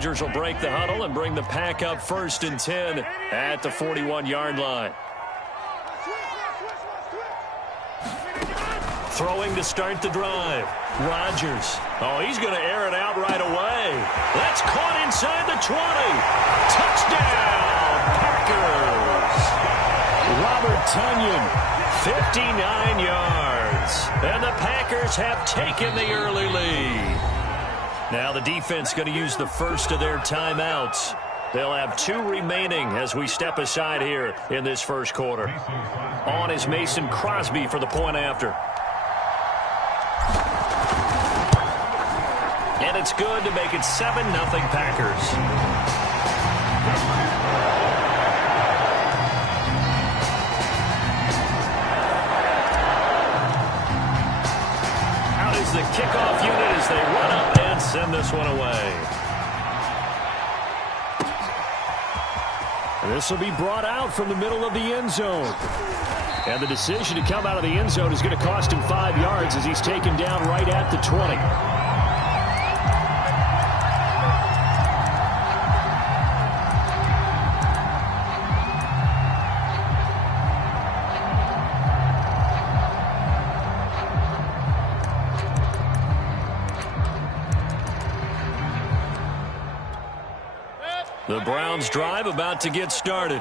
Rodgers will break the huddle and bring the pack up 1st and 10 at the 41-yard line. Throwing to start the drive. Rodgers. Oh, he's going to air it out right away. That's caught inside the 20. Touchdown, Packers. Robert Tonyan, 59 yards. And the Packers have taken the early lead. Now the defense going to use the first of their timeouts. They'll have 2 remaining as we step aside here in this first quarter. On is Mason Crosby for the point after. And it's good to make it 7-0 Packers. Out is the kickoff unit as they run up and send this one away. And this will be brought out from the middle of the end zone. And the decision to come out of the end zone is going to cost him 5 yards as he's taken down right at the 20. The Browns drive about to get started.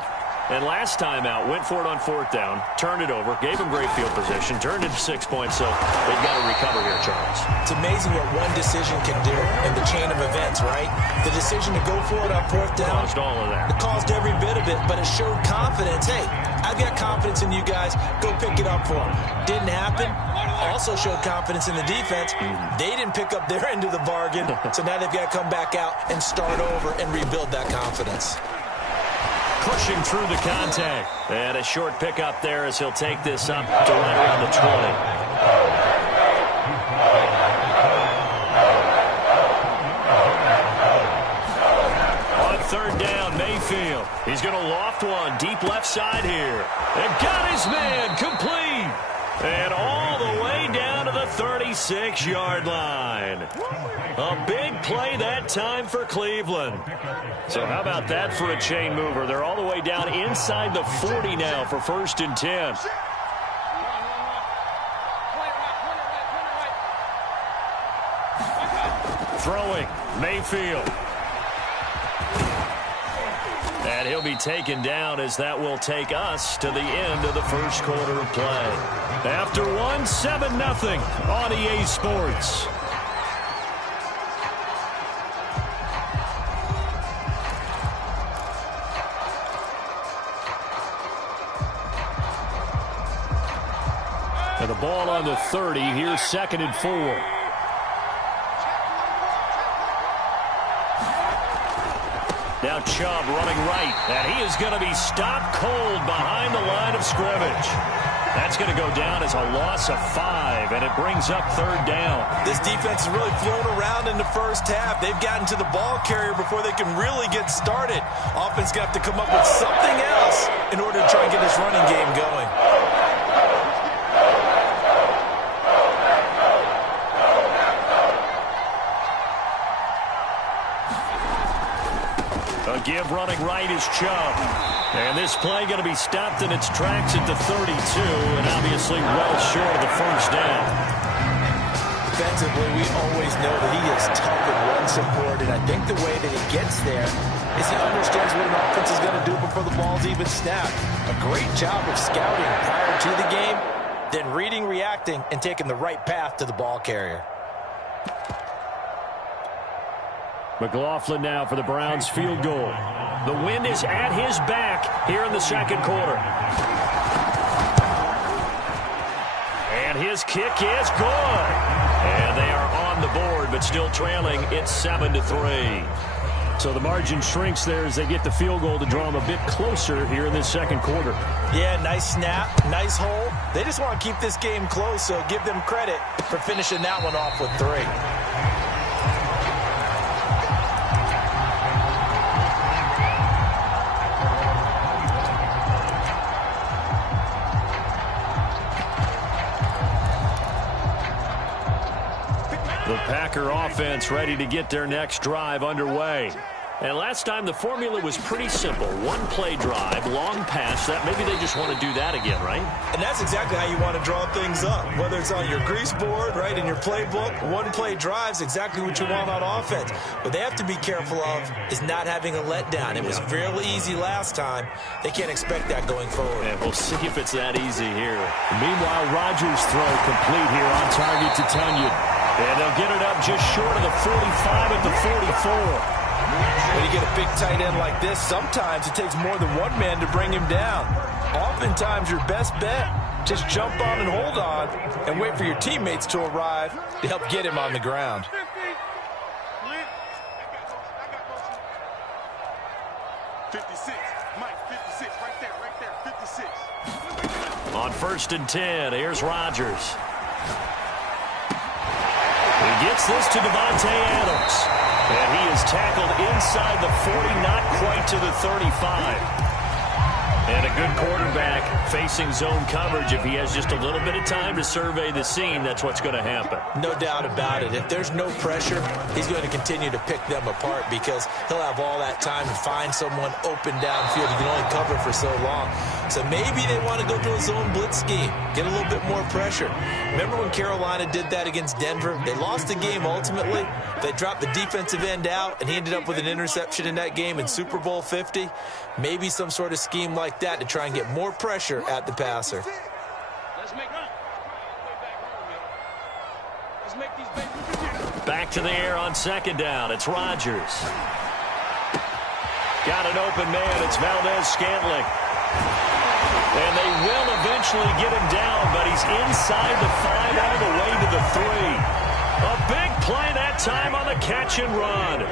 And last time out, went for it on 4th down, turned it over, gave him great field position, turned it to 6 points, so they've got to recover here, Charles. It's amazing what one decision can do in the chain of events, right? The decision to go for it on 4th down. Caused all of that. It caused every bit of it, but it showed confidence. Hey, I've got confidence in you guys. Go pick it up for them. Didn't happen. Also showed confidence in the defense. They didn't pick up their end of the bargain, so now they've got to come back out and start over and rebuild that confidence. Pushing through the contact. And a short pickup there as he'll take this up to right around the 20. On 3rd down, Mayfield. He's going to loft one deep left side here. And got his man complete. And all the way down to the 36-yard line. A big play that time for Cleveland. So how about that for a chain mover? They're all the way down inside the 40 now for 1st and 10. Throwing, Mayfield. And he'll be taken down as that will take us to the end of the first quarter of play. After one, 7-0 on EA Sports. And the ball on the 30. Here's 2nd and 4. Now Chubb running right, and he is going to be stopped cold behind the line of scrimmage. That's going to go down as a loss of 5, and it brings up 3rd down. This defense has really flown around in the first half. They've gotten to the ball carrier before they can really get started. Offense got to come up with something else in order to try and get this running game going. A give running right is Chubb. And this play going to be stopped in its tracks at the 32, and obviously well short of the 1st down. Defensively, we always know that he is tough and run support, and I think the way that he gets there is he understands what an offense is going to do before the ball's even snapped. A great job of scouting prior to the game, then reading, reacting, and taking the right path to the ball carrier. McLaughlin now for the Browns field goal. The wind is at his back here in the second quarter. And his kick is good. And they are on the board, but still trailing. It's 7-3. So the margin shrinks there as they get the field goal to draw them a bit closer here in this second quarter. Yeah, nice snap, nice hole. They just want to keep this game close, so give them credit for finishing that one off with 3. Packer offense ready to get their next drive underway. And last time the formula was pretty simple. One-play drive, long pass. That maybe they just want to do that again, right? And that's exactly how you want to draw things up. Whether it's on your grease board, right, in your playbook, one-play drive's exactly what you want on offense. What they have to be careful of is not having a letdown. It was real easy last time. They can't expect that going forward. And we'll see if it's that easy here. Meanwhile, Rodgers' throw complete here on target to Tunyon. And they'll get it up just short of the 45 at the 44. When you get a big tight end like this, sometimes it takes more than one man to bring him down. Oftentimes, your best bet, just jump on and hold on and wait for your teammates to arrive to help get him on the ground. On 1st and 10, here's Rodgers. He gets this to Devontae Adams. And he is tackled inside the 40, not quite to the 35. And a good quarterback facing zone coverage. If he has just a little bit of time to survey the scene, that's what's going to happen. No doubt about it. If there's no pressure, he's going to continue to pick them apart because he'll have all that time to find someone open downfield. He can only cover for so long. So maybe they want to go to a zone blitz scheme, get a little bit more pressure. Remember when Carolina did that against Denver? They lost the game ultimately. They dropped the defensive end out, and he ended up with an interception in that game in Super Bowl 50. Maybe some sort of scheme like that to try and get more pressure at the passer. Back to the air on 2nd down. It's Rodgers. Got an open man. It's Valdez-Scantling. And they will eventually get him down, but he's inside the 5 all the way to the 3. A big play that time on the catch and run.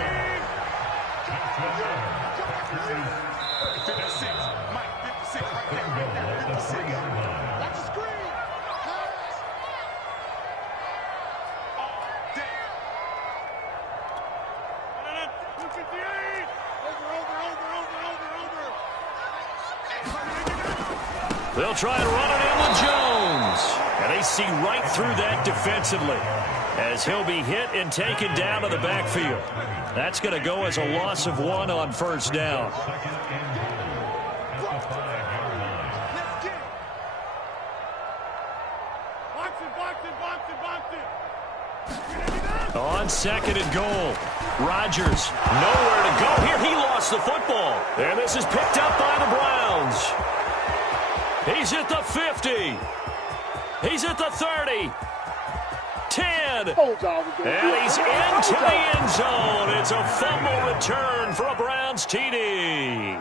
They'll try and run it in with Jones. And they see right through that defensively as he'll be hit and taken down to the backfield. That's going to go as a loss of 1 on 1st down. On 2nd and goal, Rodgers nowhere to go here. He lost the football. And this is picked up by the Browns. He's at the 50. He's at the 30. 10. And he's into the end zone. It's a fumble return for a Browns TD.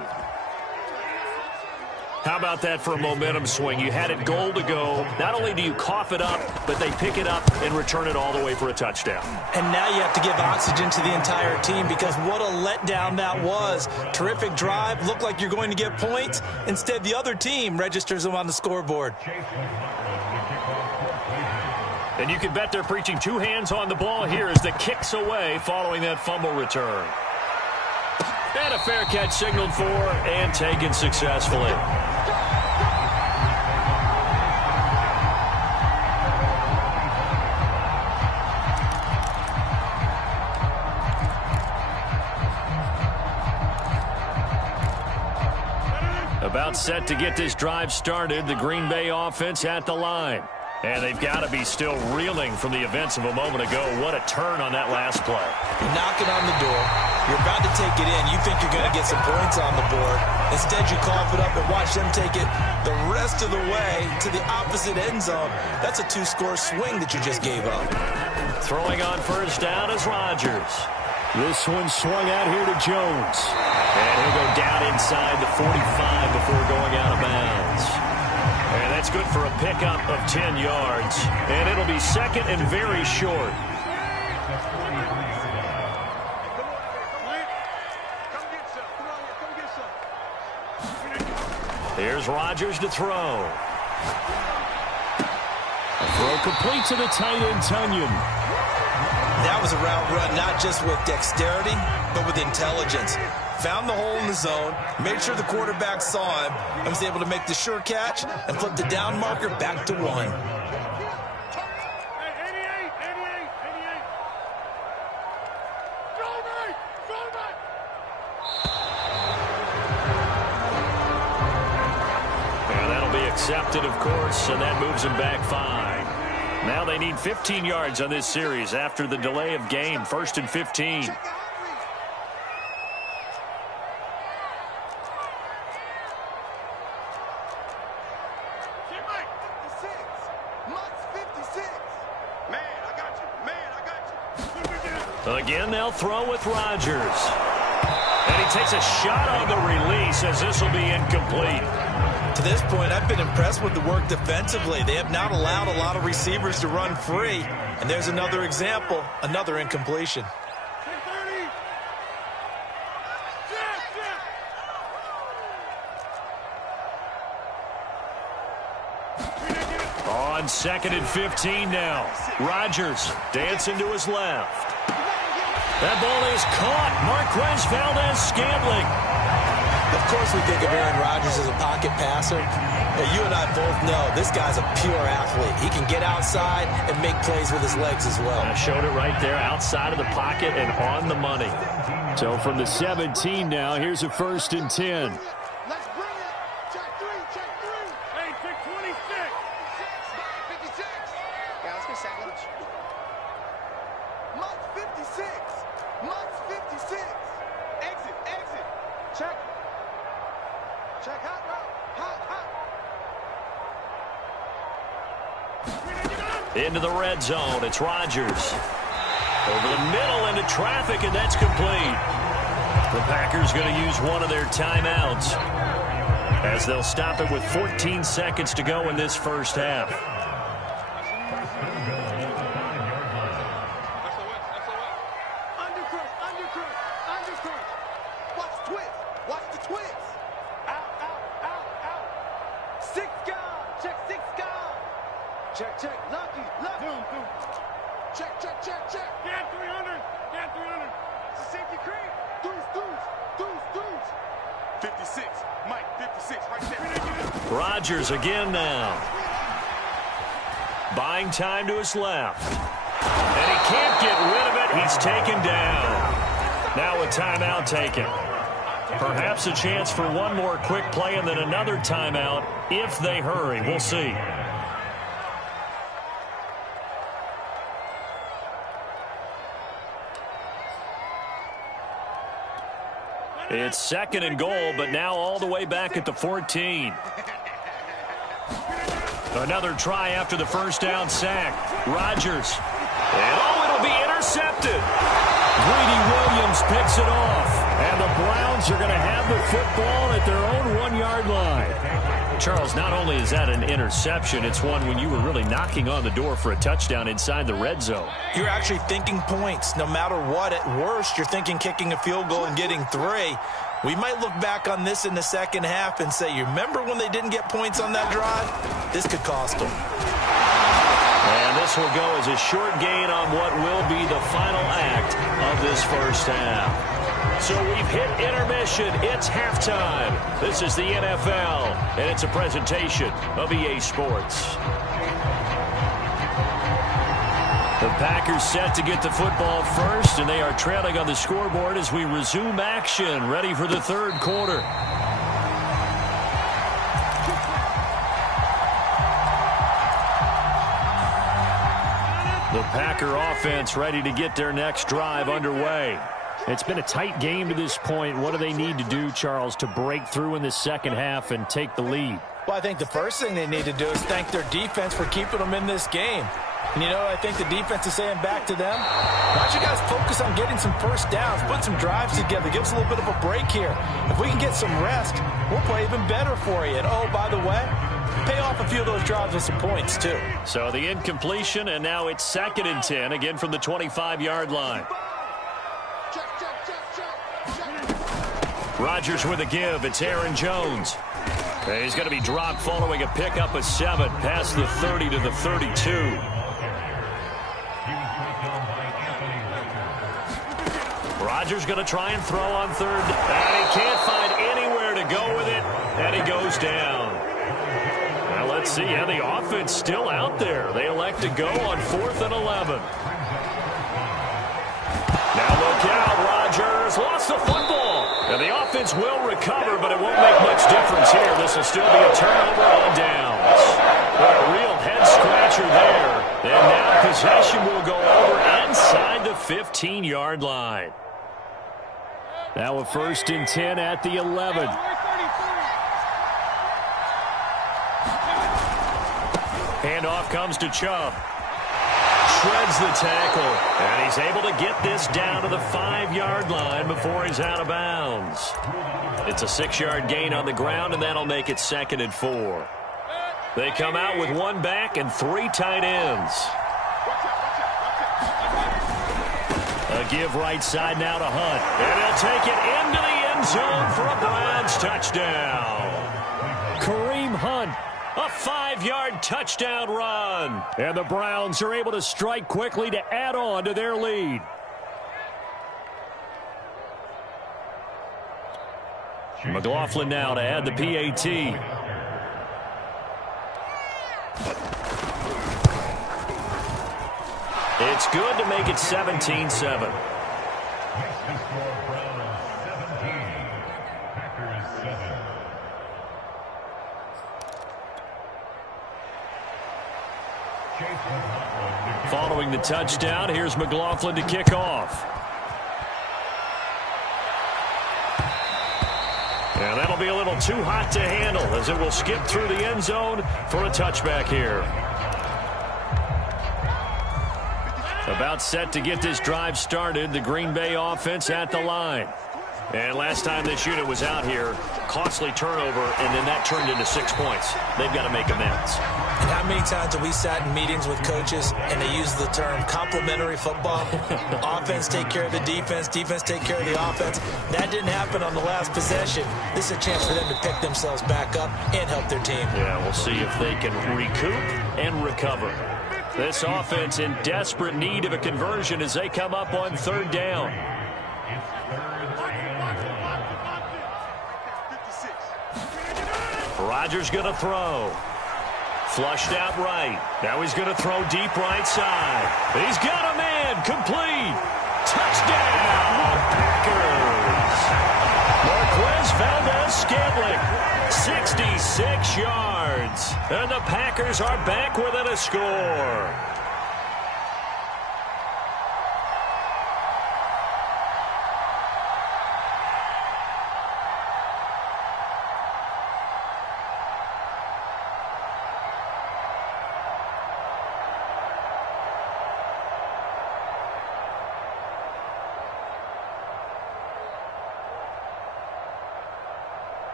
How about that for a momentum swing? You had it goal to go. Not only do you cough it up, but they pick it up and return it all the way for a touchdown. And now you have to give oxygen to the entire team because what a letdown that was. Terrific drive. Looked like you're going to get points. Instead, the other team registers them on the scoreboard. And you can bet they're preaching 2 hands on the ball here as the kick's away following that fumble return. And a fair catch signaled for and taken successfully. About set to get this drive started, the Green Bay offense at the line. And they've got to be still reeling from the events of a moment ago. What a turn on that last play. You're knocking on the door. You're about to take it in. You think you're going to get some points on the board. Instead, you cough it up and watch them take it the rest of the way to the opposite end zone. That's a 2-score swing that you just gave up. Throwing on 1st down is Rodgers. This one swung out here to Jones. And he'll go down inside the 45 before going out of bounds. And that's good for a pickup of 10 yards. And it'll be 2nd and very short. Here's Rodgers to throw. A throw complete to the tight end, Tunyon. That was a route run not just with dexterity, but with intelligence. Found the hole in the zone, made sure the quarterback saw him, and was able to make the sure catch and flip the down marker back to 1. Accepted, of course, and that moves them back 5. Now they need 15 yards on this series after the delay of game. 1st and 15. Again, they'll throw with Rodgers. And he takes a shot on the release as this will be incomplete. To this point, I've been impressed with the work defensively. They have not allowed a lot of receivers to run free. And there's another example, another incompletion. On 2nd and 15 now. Rodgers dancing to his left. That ball is caught. Marquez Valdez-Scantling. Of course we think of Aaron Rodgers as a pocket passer. You and I both know this guy's a pure athlete. He can get outside and make plays with his legs as well. I showed it right there, outside of the pocket and on the money. So from the 17 now, here's a 1st and 10. Let's bring it. Check 3, check 3. Hey, check 26. 56. Yeah, let's get second. Month 56. Month 56. Exit, exit. Check. Check hot route. Hot, hot. Into the red zone. It's Rodgers. Over the middle into traffic, and that's complete. The Packers going to use one of their timeouts as they'll stop it with 14 seconds to go in this first half. Check, check, lucky, lucky. Boom, boom. Check, check, check, check. Get 300, get 300. It's a safety creep. Deuce. 56, Mike, 56, right there. Rodgers again now. Buying time to his left. And he can't get rid of it. He's taken down. Now a timeout taken. Perhaps a chance for one more quick play and then another timeout if they hurry. We'll see. It's 2nd and goal, but now all the way back at the 14. Another try after the first down sack. Rodgers. And it'll be intercepted. Greedy Williams picks it off. And the Browns are going to have the football at their own 1-yard line. Charles, not only is that an interception, it's one when you were really knocking on the door for a touchdown inside the red zone. You're actually thinking points. No matter what, at worst, you're thinking kicking a field goal and getting 3. We might look back on this in the second half and say, you remember when they didn't get points on that drive? This could cost them. And this will go as a short gain on what will be the final act of this first half. So we've hit intermission. It's halftime. This is the NFL, and it's a presentation of EA Sports. The Packers set to get the football first, and they are trailing on the scoreboard as we resume action, ready for the third quarter. The Packer offense ready to get their next drive underway. It's been a tight game to this point. What do they need to do, Charles, to break through in the second half and take the lead? Well, I think the first thing they need to do is thank their defense for keeping them in this game. And, you know, I think the defense is saying back to them, why don't you guys focus on getting some first downs, put some drives together, give us a little bit of a break here. If we can get some rest, we'll play even better for you. And, oh, by the way, pay off a few of those drives with some points, too. So the incompletion, and now it's 2nd and 10, again from the 25-yard line. Rodgers with a give. It's Aaron Jones. And he's going to be dropped following a pickup of 7 past the 30 to the 32. Rodgers going to try and throw on third. And he can't find anywhere to go with it. And he goes down. Now let's see. Yeah, the offense still out there. They elect to go on 4th and 11. Now look out. Rodgers lost the football. Now the offense will recover, but it won't make much difference here. This will still be a turnover on downs. What a real head-scratcher there. And now possession will go over inside the 15-yard line. Now a 1st and 10 at the 11. Handoff comes to Chubb. Shreds the tackle, and he's able to get this down to the 5-yard line before he's out of bounds. It's a 6-yard gain on the ground, and that'll make it 2nd and 4. They come out with 1 back and 3 tight ends. A give right side now to Hunt, and he'll take it into the end zone for a Browns touchdown. Kareem Hunt. A 5-yard touchdown run. And the Browns are able to strike quickly to add on to their lead. McLaughlin now to add the PAT. It's good to make it 17-7. Following the touchdown, here's McLaughlin to kick off. And that'll be a little too hot to handle as it will skip through the end zone for a touchback here. About set to get this drive started, the Green Bay offense at the line. And last time this unit was out here, costly turnover, and then that turned into 6 points. They've got to make amends. And how many times have we sat in meetings with coaches and they use the term complementary football? Offense take care of the defense, defense take care of the offense. That didn't happen on the last possession. This is a chance for them to pick themselves back up and help their team. Yeah, we'll see if they can recoup and recover. This offense in desperate need of a conversion as they come up on 3rd down. Rodgers going to throw. Flushed out right. Now he's going to throw deep right side. He's got a man. Complete. Touchdown, Packers. Marquez Valdez-Scantling, 66 yards. And the Packers are back within a score.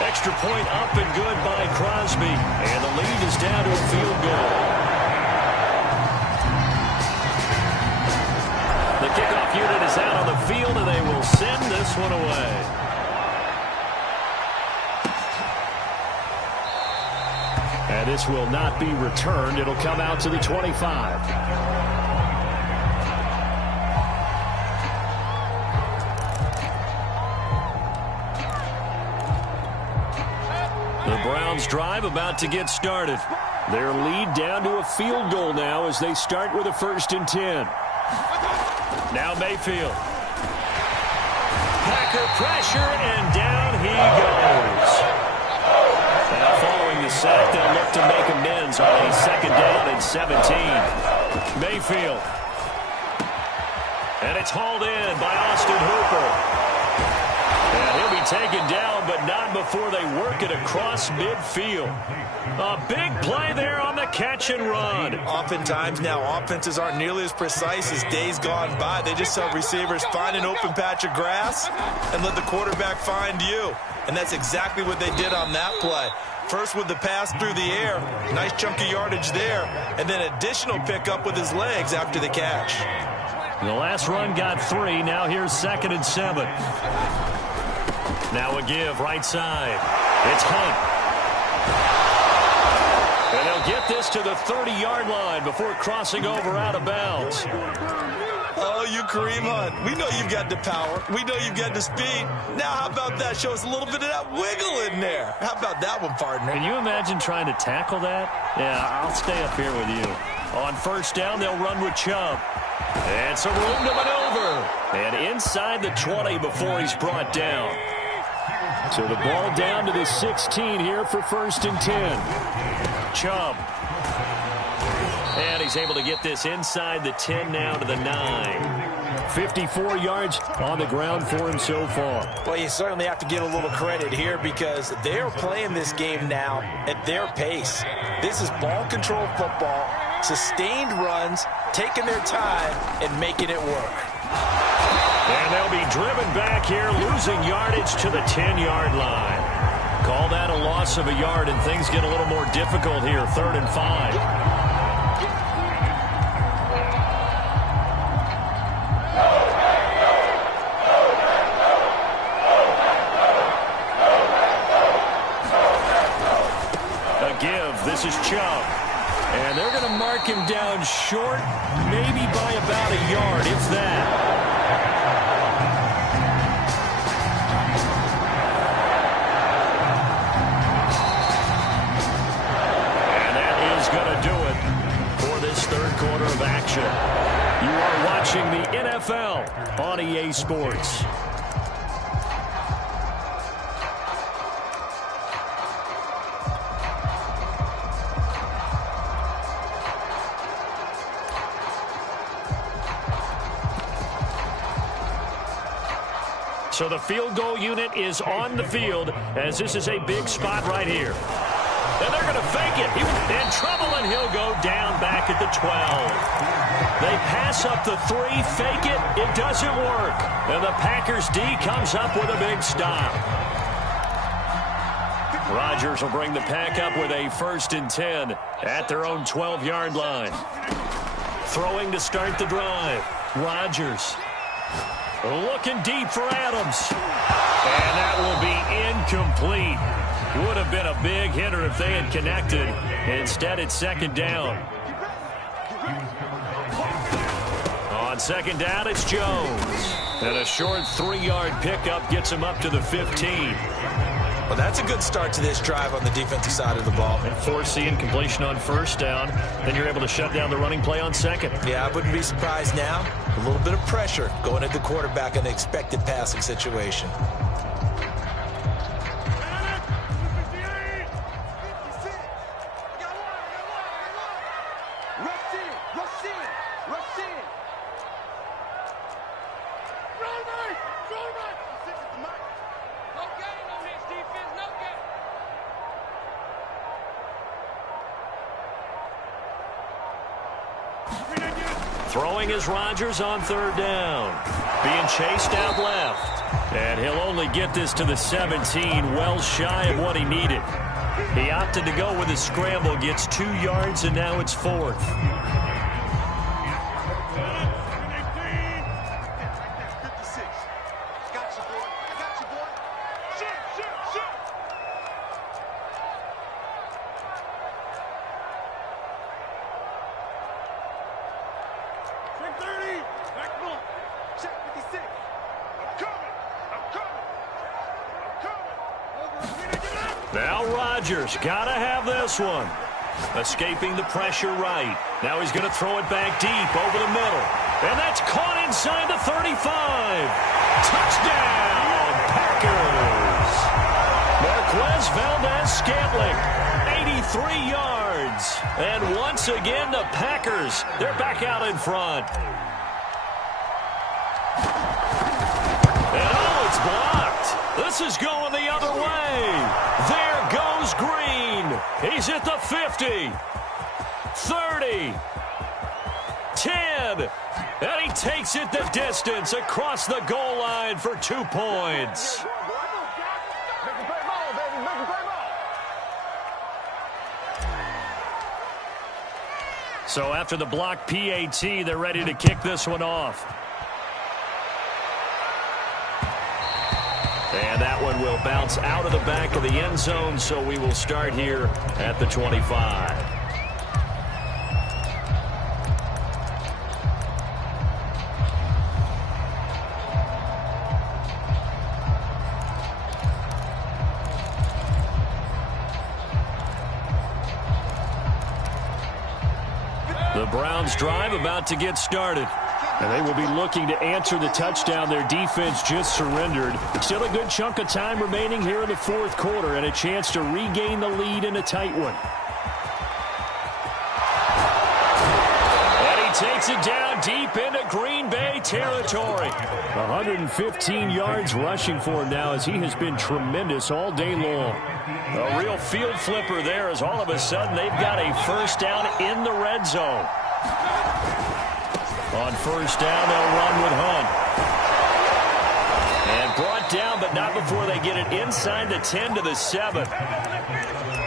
Extra point up and good by Crosby. And the lead is down to a field goal. The kickoff unit is out on the field, and they will send this one away. And this will not be returned. It'll come out to the 25. The Browns drive about to get started. Their lead down to a field goal now as they start with a 1st and 10. Now Mayfield. Packer pressure, and down he goes. Now following the sack, they'll look to make amends on a 2nd down and 17. Mayfield. And it's hauled in by Austin Hooper. And he'll be taken down, but not before they work it across midfield. A big play there on the catch and run. Oftentimes now, offenses aren't nearly as precise as days gone by. They just have receivers find an open patch of grass and let the quarterback find you. And that's exactly what they did on that play. First with the pass through the air, nice chunky yardage there, and then additional pickup with his legs after the catch. The last run got 3. Now here's 2nd and 7. Now a give right side. It's Hunt. And they'll get this to the 30-yard line before crossing over out of bounds. Oh, you Kareem Hunt. We know you've got the power. We know you've got the speed. Now, how about that? Show us a little bit of that wiggle in there. How about that one, partner? Can you imagine trying to tackle that? Yeah, I'll stay up here with you. On first down, they'll run with Chubb. And some room to maneuver. And inside the 20 before he's brought down. So the ball down to the 16 here for 1st and 10. Chubb. And he's able to get this inside the 10 now to the 9. 54 yards on the ground for him so far. Well, you certainly have to give a little credit here because they're playing this game now at their pace. This is ball control football, sustained runs, taking their time, and making it work. And they'll be driven back here, losing yardage to the 10-yard line. Call that a loss of a yard, and things get a little more difficult here, 3rd and 5. This is Chubb. And they're going to mark him down short, maybe by about a yard, if that. And that is going to do it for this 3rd quarter of action. You are watching the NFL on EA Sports. So the field goal unit is on the field as this is a big spot right here. And they're going to fake it. He was in trouble, and he'll go down back at the 12. They pass up the 3, fake it. It doesn't work. And the Packers D comes up with a big stop. Rodgers will bring the Pack up with a 1st and 10 at their own 12-yard line. Throwing to start the drive. Rodgers. Looking deep for Adams. And that will be incomplete. Would have been a big hitter if they had connected. Instead, it's 2nd down. On 2nd down, it's Jones. And a short 3-yard pickup gets him up to the 15. Well, that's a good start to this drive on the defensive side of the ball. And force the incompletion on 1st down. Then you're able to shut down the running play on 2nd. Yeah, I wouldn't be surprised now. A little bit of pressure going at the quarterback in an expected passing situation. Throwing is Rodgers on 3rd down. Being chased out left. And he'll only get this to the 17, well shy of what he needed. He opted to go with his scramble, gets 2 yards, and now it's 4th. Now Rodgers, gotta have this one. Escaping the pressure right. Now he's going to throw it back deep over the middle. And that's caught inside the 35. Touchdown, Packers. Marquez Valdez-Scantling, 83 yards. And once again, the Packers, they're back out in front. And oh, it's blocked. This is going the other way. There goes Green. He's at the 50, 30, 10, and he takes it the distance across the goal line for 2 points. So after the block PAT, they're ready to kick this one off. And that one will bounce out of the back of the end zone, so we will start here at the 25. Browns drive about to get started. And they will be looking to answer the touchdown their defense just surrendered. Still a good chunk of time remaining here in the fourth quarter and a chance to regain the lead in a tight one. And he takes it down deep into Green Bay territory. 115 yards rushing for him now as he has been tremendous all day long. A real field flipper there as all of a sudden they've got a first down in the red zone. On first down, they'll run with Hunt. And brought down, but not before they get it inside the 10 to the 7.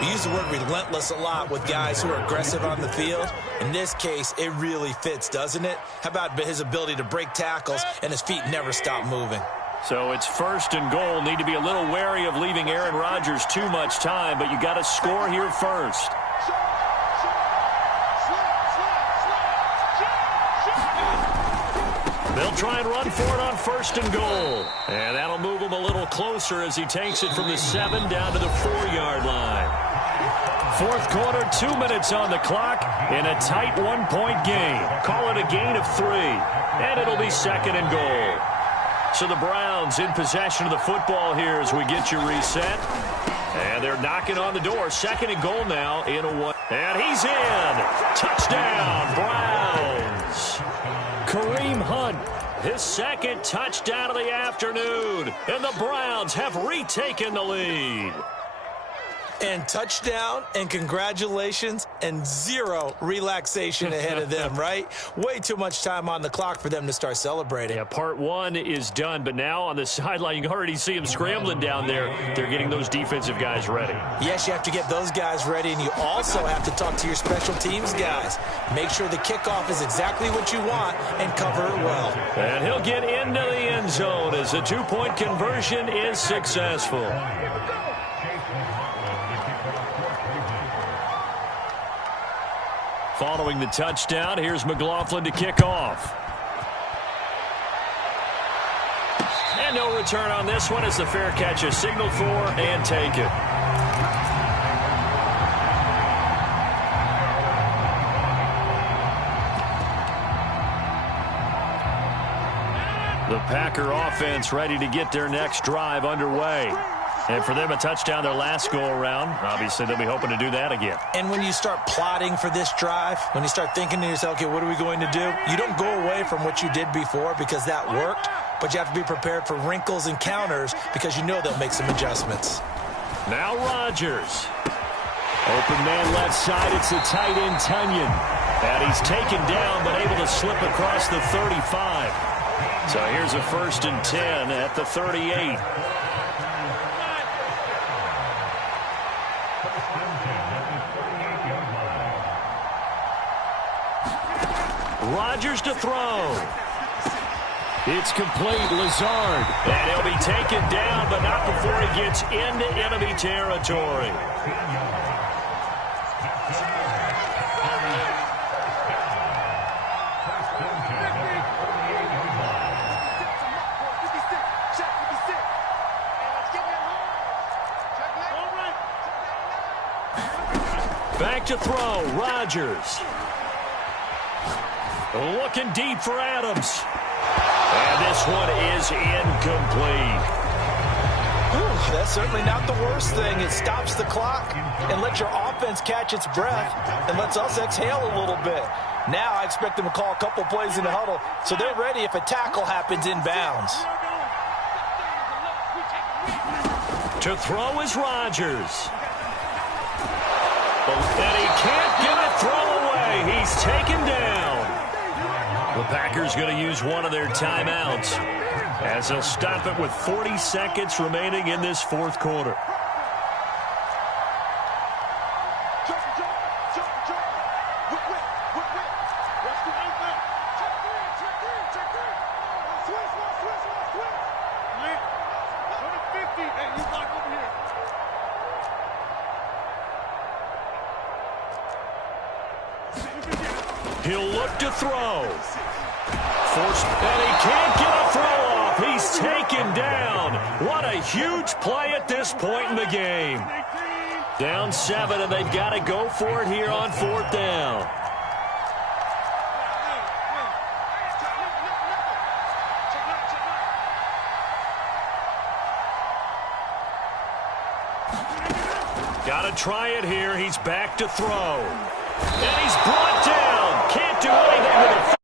We use the word relentless a lot with guys who are aggressive on the field. In this case, it really fits, doesn't it? How about his ability to break tackles and his feet never stop moving? So it's first and goal. Need to be a little wary of leaving Aaron Rodgers too much time, but you got to score here first. They'll try and run for it on first and goal. And that'll move him a little closer as he takes it from the 7 down to the 4-yard line. Fourth quarter, 2 minutes on the clock in a tight one-point game. Call it a gain of 3. And it'll be second and goal. So the Browns in possession of the football here as we get you reset. And they're knocking on the door. Second and goal now in a one. And he's in. Touchdown, Browns. Kareem Hunt, his second touchdown of the afternoon. And the Browns have retaken the lead. And touchdown, and congratulations, and zero relaxation ahead of them, right? Way too much time on the clock for them to start celebrating. Yeah, part one is done, but now on the sideline, you can already see them scrambling down there. They're getting those defensive guys ready. Yes, you have to get those guys ready, and you also have to talk to your special teams guys. Make sure the kickoff is exactly what you want and cover it well. And he'll get into the end zone as the two-point conversion is successful. Following the touchdown, here's McLaughlin to kick off. And no return on this one as the fair catch is signaled for and take it. The Packer offense ready to get their next drive underway. And for them, a touchdown their last go-around. Obviously, they'll be hoping to do that again. And when you start plotting for this drive, when you start thinking to yourself, okay, what are we going to do? You don't go away from what you did before because that worked, but you have to be prepared for wrinkles and counters because you know they'll make some adjustments. Now Rodgers. Open man left side, it's the tight end Tunyon. And he's taken down but able to slip across the 35. So here's a 1st and 10 at the 38. Rodgers to throw. It's complete. Lazard. And he'll be taken down, but not before he gets into enemy territory. Back to throw. Rodgers. Looking deep for Adams. And this one is incomplete. Whew, that's certainly not the worst thing. It stops the clock and lets your offense catch its breath and lets us exhale a little bit. Now I expect them to call a couple plays in the huddle so they're ready if a tackle happens inbounds. To throw is Rodgers. And he can't get a throw away. He's taken down. The Packers going to use one of their timeouts as they'll stop it with 40 seconds remaining in this fourth quarter. He'll look to throw. And he can't get a throw off. He's taken down. What a huge play at this point in the game. Down 7, and they've got to go for it here on 4th down. Got to try it here. He's back to throw. And he's brought down. Can't do anything with the